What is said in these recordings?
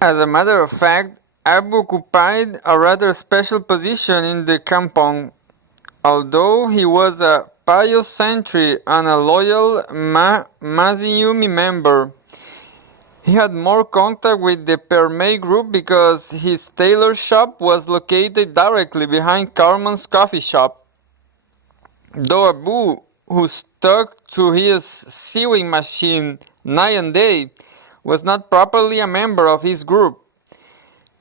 As a matter of fact, Abu occupied a rather special position in the kampong. Although he was a pious sentry and a loyal Maziumi member, he had more contact with the Permei group because his tailor shop was located directly behind Carmen's coffee shop. Though Abu, who stuck to his sewing machine night and day, was not properly a member of his group,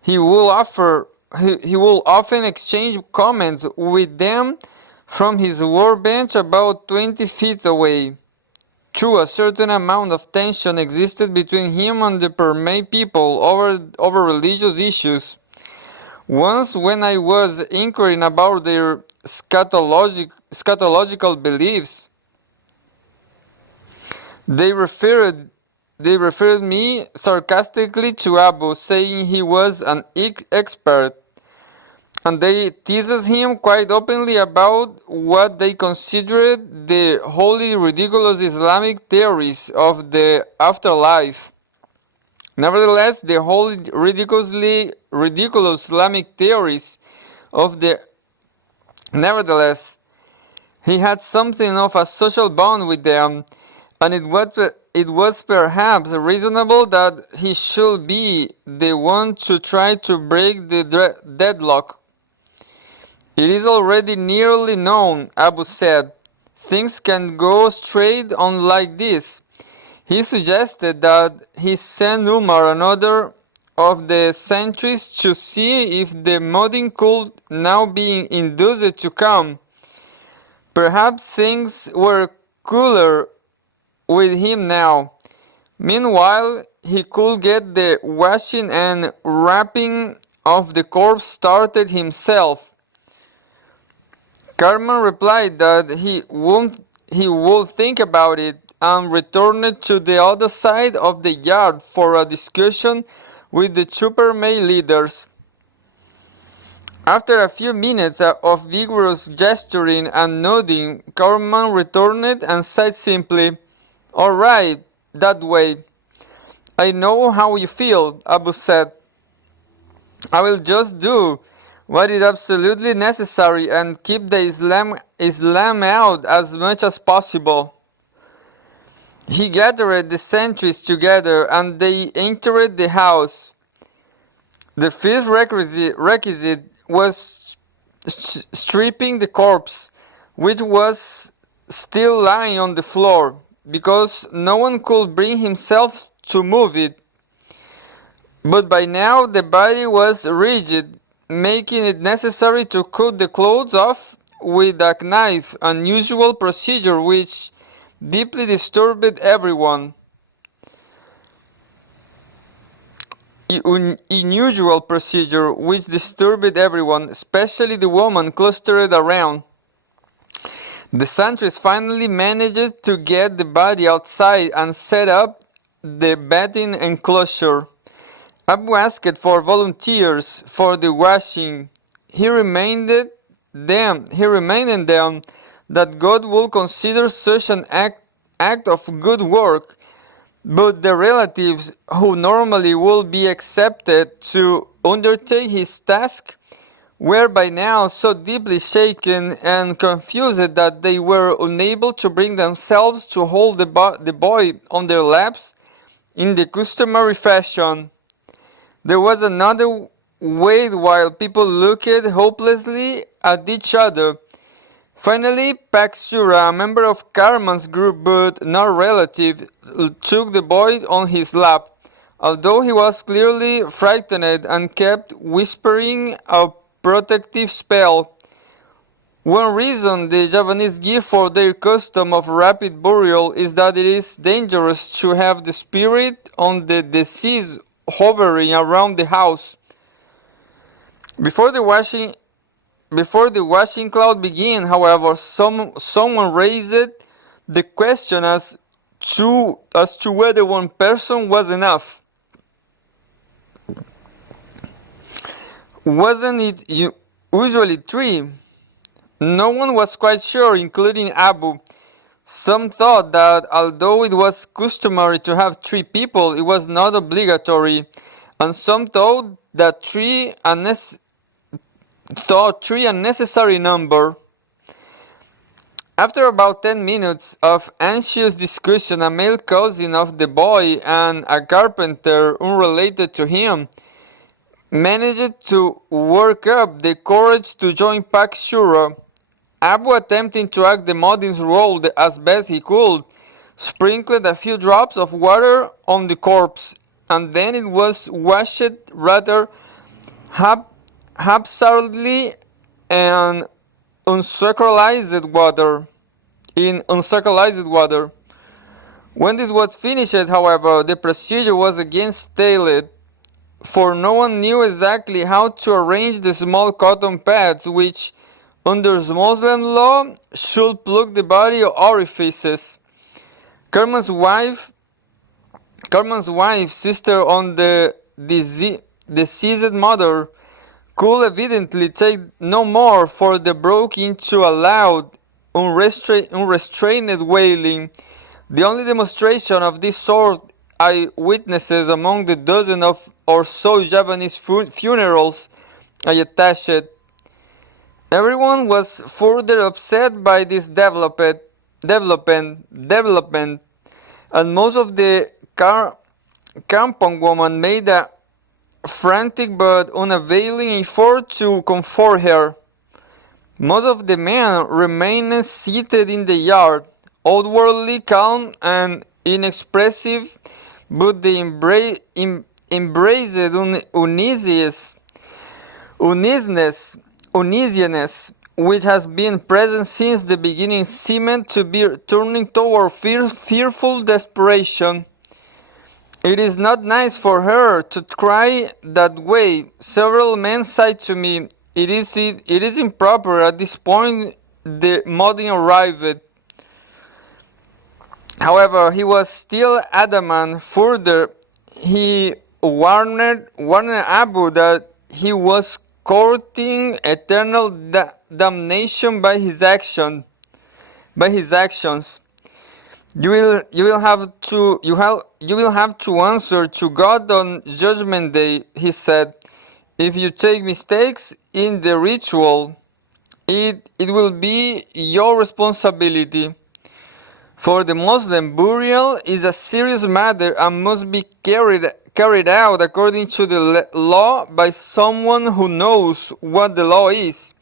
he will often exchange comments with them from his workbench about 20 feet away. True, a certain amount of tension existed between him and the Permei people over religious issues. Once, when I was inquiring about their scatological beliefs, they referred me sarcastically to Abu, saying he was an expert, and they teased him quite openly about what they considered the wholly ridiculous Islamic theories of the afterlife. Nevertheless, the wholly ridiculous Islamic theories of the Nevertheless, he had something of a social bond with them, and it was perhaps reasonable that he should be the one to try to break the deadlock. It is already nearly known, Abu said. Things can go straight on like this. He suggested that he send Umar another of the sentries to see if the Mueddin could now be induced to come. Perhaps things were cooler with him now. Meanwhile, he could get the washing and wrapping of the corpse started himself. Carmen replied that he would think about it and returned to the other side of the yard for a discussion with the two Permei leaders. After a few minutes of vigorous gesturing and nodding, Carmen returned and said simply, "All right, that way." "I know how you feel," Abu said. "I will just do what is absolutely necessary and keep the Islam out as much as possible." He gathered the sentries together and they entered the house. The first requisite was stripping the corpse, which was still lying on the floor, because no one could bring himself to move it. But by now the body was rigid, making it necessary to cut the clothes off with a knife, an unusual procedure which deeply disturbed everyone. Especially the woman clustered around. The sentries finally managed to get the body outside and set up the bedding enclosure. Abu asked for volunteers for the washing. He reminded them that God will consider such an act of good work, but the relatives who normally would be accepted to undertake his task were by now so deeply shaken and confused that they were unable to bring themselves to hold the boy on their laps in the customary fashion. There was another wait while people looked hopelessly at each other. Finally, Paxura, a member of Carmen's group but not a relative, took the boy on his lap, although he was clearly frightened and kept whispering a protective spell. One reason the Javanese give for their custom of rapid burial is that it is dangerous to have the spirit of the deceased hovering around the house. Before the washing cloud began, however, someone raised the question as to whether one person was enough. Wasn't it usually three? No one was quite sure, including Abu. Some thought that although it was customary to have 3 people, it was not obligatory, and some that thought 3 a necessary number. After about 10 minutes of anxious discussion, a male cousin of the boy and a carpenter unrelated to him managed to work up the courage to join Pak Shura. Abu, attempting to act the Modin's role as best he could, sprinkled a few drops of water on the corpse, and then it was washed rather haphazardly and uncirculated water. When this was finished, however, the procedure was again stayed, for no one knew exactly how to arrange the small cotton pads which, under Muslim law, should plug the body orifices. Carmen's wife, sister on the deceased mother, could evidently take no more, for they broke into a loud, unrestrained wailing, the only demonstration of this sort eyewitnesses among the dozen or so Japanese funerals I attached. Everyone was further upset by this development, and most of the kampong women made a frantic but unavailing effort to comfort her. Most of the men remained seated in the yard, outwardly calm and inexpressive, but the embraced uneasiness which has been present since the beginning seemed to be turning toward fearful desperation. "It is not nice for her to cry that way," several men said to me. It is improper. At this point the Modin arrived. However, he was still adamant. Further, he warned Abu that he was courting eternal damnation by his actions. You will have to answer to God on Judgment Day, he said. If you take mistakes in the ritual, it will be your responsibility. For the Muslim, burial is a serious matter and must be carried out according to the law by someone who knows what the law is,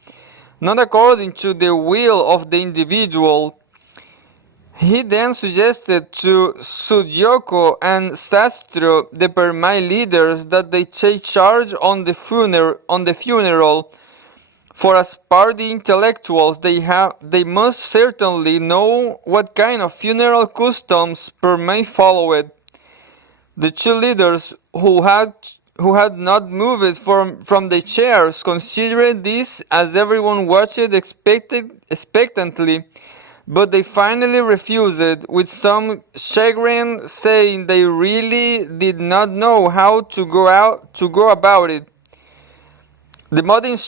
not according to the will of the individual. He then suggested to Sudyoko and Sastro, the Permai leaders, that they take charge on the funeral. For as party intellectuals, they must certainly know what kind of funeral customs Permai followed. The two leaders, who had not moved from their chairs, considered this as everyone watched expectantly, but they finally refused, with some chagrin, saying they really did not know how to go about it. The Modin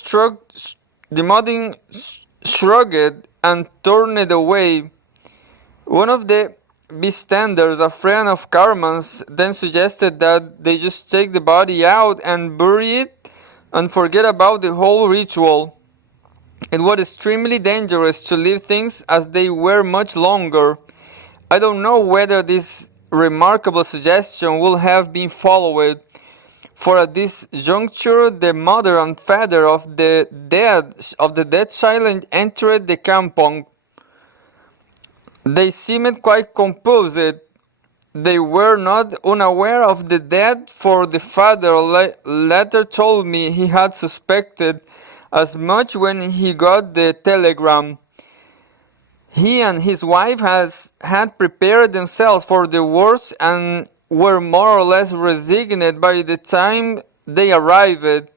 shrugged and turned away. One of the bystanders, a friend of Carmen's, then suggested that they just take the body out and bury it and forget about the whole ritual. It was extremely dangerous to leave things as they were much longer. I don't know whether this remarkable suggestion would have been followed, for at this juncture the mother and father of the dead child entered the kampong. They seemed quite composed. They were not unaware of the death, for the father later told me he had suspected as much when he got the telegram. He and his wife had prepared themselves for the worst and were more or less resigned by the time they arrived.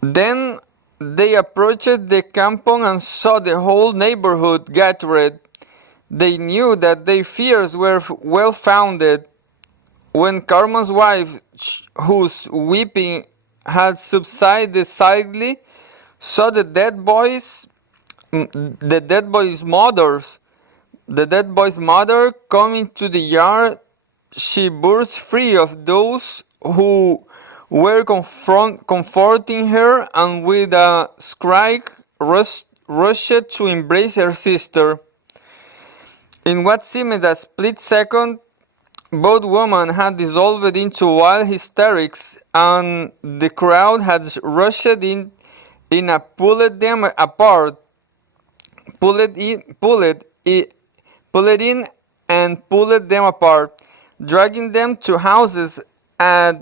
Then they approached the kampong and saw the whole neighborhood gathered. They knew that their fears were well founded. When Carmen's wife, whose weeping had subsided slightly, saw the dead boy's mother come into the yard, she burst free of those who were comforting her, and with a cry rushed to embrace her sister. In what seemed a split second, both women had dissolved into wild hysterics, and the crowd had rushed in and pulled them apart, pulled in and pulled them apart, dragging them to houses at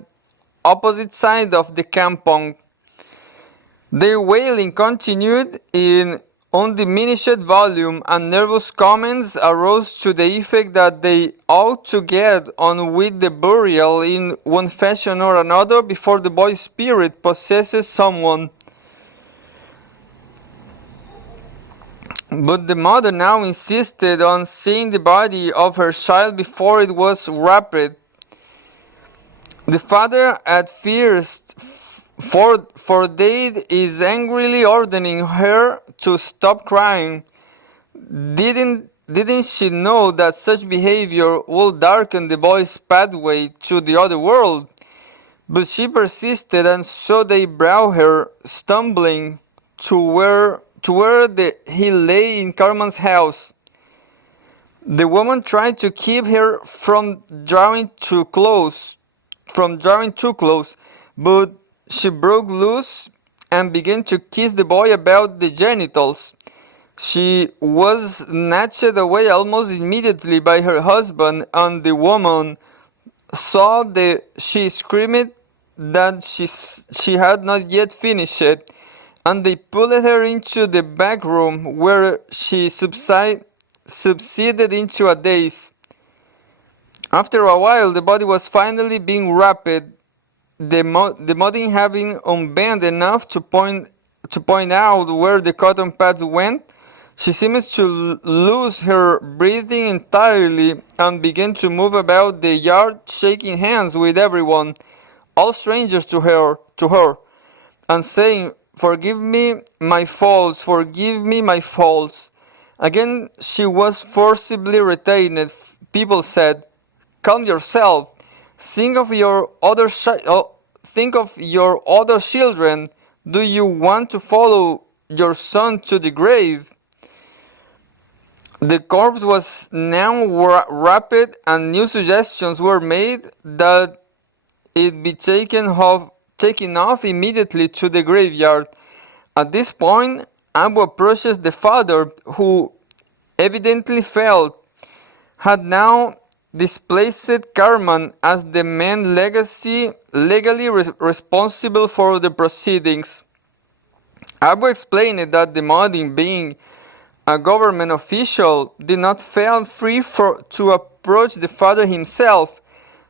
opposite side of the kampong. Their wailing continued in undiminished volume, and nervous comments arose to the effect that they ought to get on with the burial in one fashion or another before the boy's spirit possesses someone. But the mother now insisted on seeing the body of her child before it was wrapped. The father at first forbade is angrily ordering her to stop crying. Didn't she know that such behavior would darken the boy's pathway to the other world? But she persisted, and so they brought her, stumbling, to where he lay in Carmen's house. The woman tried to keep her from drawing too close, but she broke loose and began to kiss the boy about the genitals. She was snatched away almost immediately by her husband, and the woman saw that she screamed that she had not yet finished it, and they pulled her into the back room, where she subsided into a daze. After a while, the body was finally being wrapped, the mother having unbent enough to point out where the cotton pads went. She seemed to lose her breathing entirely, and began to move about the yard, shaking hands with everyone, all strangers to her, and saying, "Forgive me my faults, forgive me my faults." Again she was forcibly retained. People said, "Calm yourself. Think of your other children. Do you want to follow your son to the grave?" The corpse was now wrapped, and new suggestions were made that it be taken off immediately to the graveyard. At this point, Abu approaches the father, who evidently had now displaced Carmen as the man legally responsible for the proceedings. Abu explained that the Mueddin, being a government official, did not feel free to approach the father himself,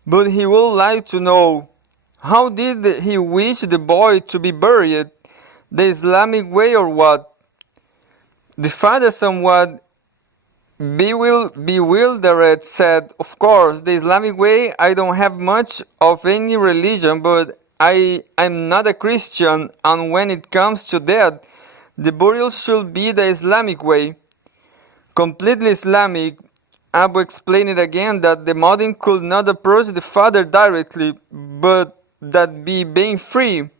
but he would like to know, how did he wish the boy to be buried, the Islamic way or what? The father, somewhat bewildered, said, "Of course, the Islamic way. I don't have much of any religion, but I'm not a Christian, and when it comes to death, the burial should be the Islamic way." Completely Islamic. Abu explained again that the Mueddin could not approach the father directly, but that being free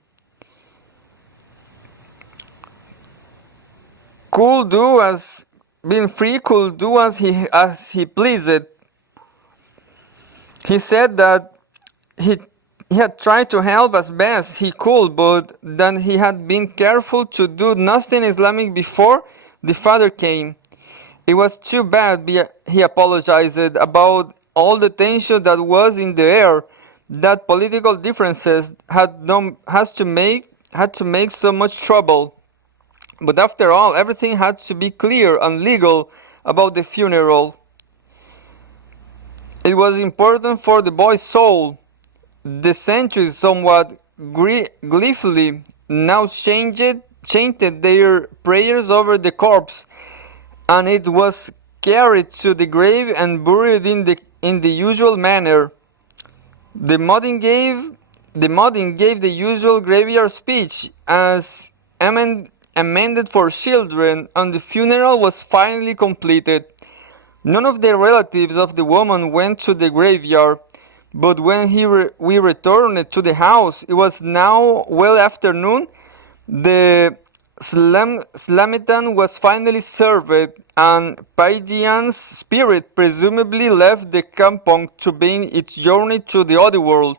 could do as he pleased. He said that he had tried to help as best he could, but that he had been careful to do nothing Islamic before the father came. It was too bad, he apologized, about all the tension that was in the air, that political differences had to make so much trouble. But after all, everything had to be clear and legal about the funeral. It was important for the boy's soul. The sentries, somewhat gleefully, now chanted their prayers over the corpse, and it was carried to the grave and buried in the usual manner. The Mueddin gave the usual graveyard speech, as amended for children, and the funeral was finally completed. None of the relatives of the woman went to the graveyard, But when we returned to the house, it was now well after noon. The Slamitan was finally served, and Paidian's spirit presumably left the kampong to begin its journey to the other world.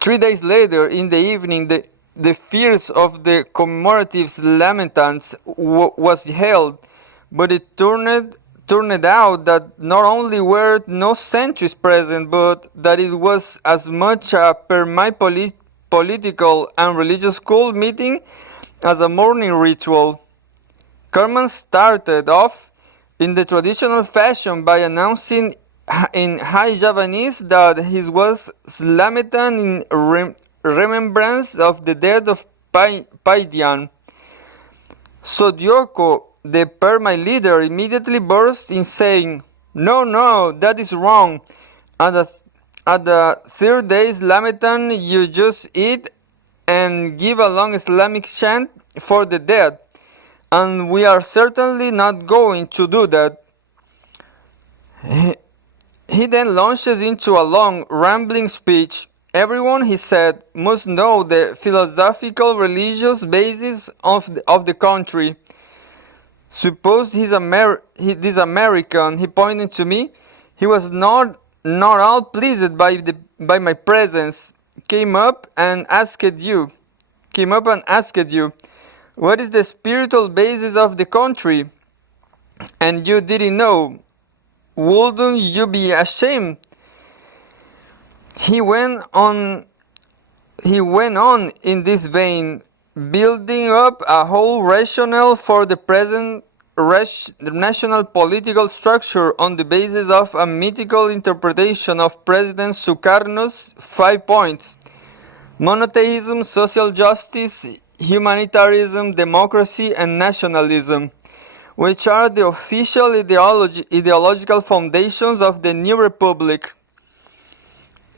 3 days later, in the evening, the feast of the commemorative lamentants was held, but it turned out that not only were no sentries present, but that it was as much a political and religious school meeting as a morning ritual. Carmen started off in the traditional fashion by announcing in High Javanese that his was Slametan in remembrance of the death of Paidian. Sodioko, the Permai leader, immediately burst in saying, No, that is wrong. At the third day Slametan, you just eat and give a long Islamic chant for the dead, and we are certainly not going to do that. He then launches into a long, rambling speech. Everyone, he said, must know the philosophical religious basis of the country. Suppose this American, he pointed to me, he was not all pleased by my presence, came up and asked you, what is the spiritual basis of the country? And you didn't know. Wouldn't you be ashamed? He went on in this vein, building up a whole rationale for the present national political structure on the basis of a mythical interpretation of President Sukarno's 5 points: monotheism, social justice, humanitarianism, democracy, and nationalism, which are the official ideological foundations of the new republic.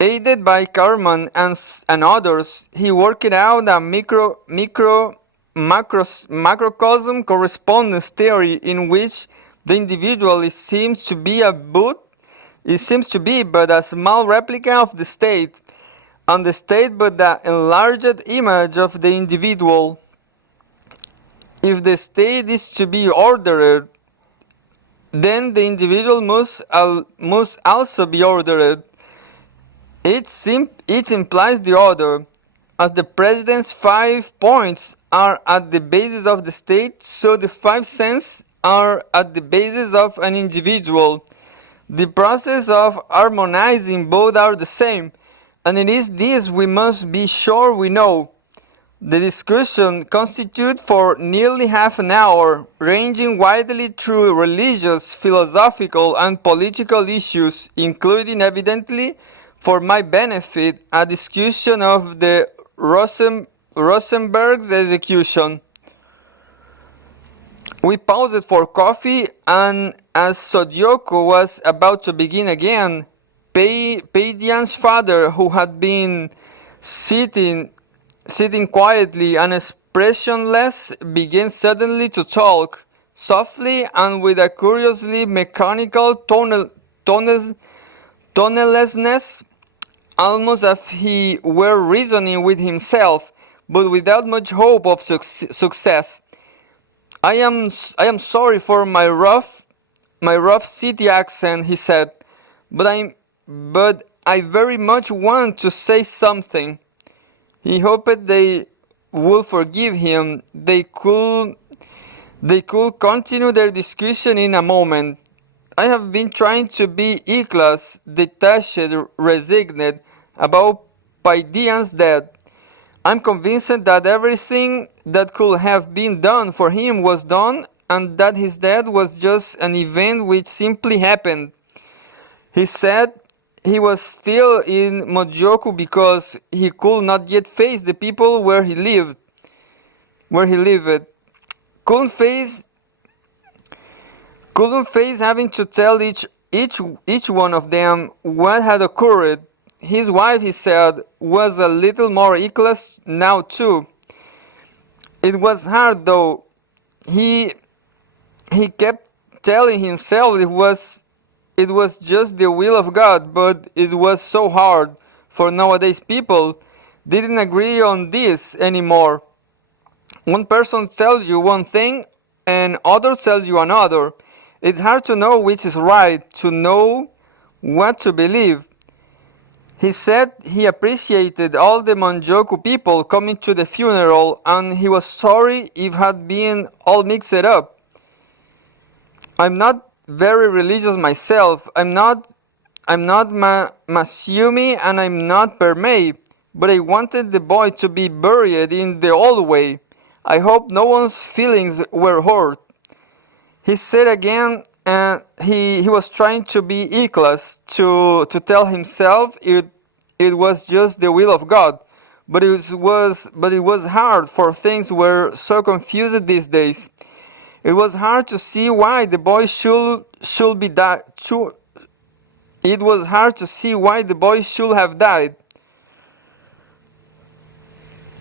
Aided by Carman and others, he worked out a macrocosm correspondence theory in which the individual seems to be but a small replica of the state, and the state but the enlarged image of the individual. If the state is to be ordered, then the individual must also be ordered. Each implies the other. As the president's 5 points are at the basis of the state, so the 5 cents are at the basis of an individual. The process of harmonizing both are the same, and it is this we must be sure we know. The discussion constituted for nearly half an hour, ranging widely through religious, philosophical, and political issues, including evidently for my benefit, a discussion of the Rosenberg's execution. We paused for coffee, and as Sodioko was about to begin again, Paidian's father, who had been sitting quietly and expressionless, began suddenly to talk, softly and with a curiously mechanical tonelessness, almost as if he were reasoning with himself, but without much hope of success. I am sorry for my rough city accent, he said, but I very much want to say something. He hoped they would forgive him. They could continue their discussion in a moment. I have been trying to be E-class, detached, resigned about Paidian's death. I'm convinced that everything that could have been done for him was done, and that his death was just an event which simply happened. He said he was still in Mojoku because he could not yet face the people where he lived. Couldn't face having to tell each one of them what had occurred. His wife, he said, was a little more E-class now too. It was hard though. He kept telling himself it it was just the will of God, but it was so hard, for nowadays people didn't agree on this anymore. One person tells you one thing and others tells you another. It's hard to know which is right, to know what to believe. He said he appreciated all the Monjoku people coming to the funeral, and he was sorry if had been all mixed up. I'm not very religious myself. I'm not Masumi and I'm not Permei, but I wanted the boy to be buried in the old way. I hope no one's feelings were hurt. He said again, and he was trying to be ikhlas, to tell himself it was just the will of God. But it was hard, for things were so confused these days. It was hard to see why the boy should be died. It was hard to see why the boy should have died.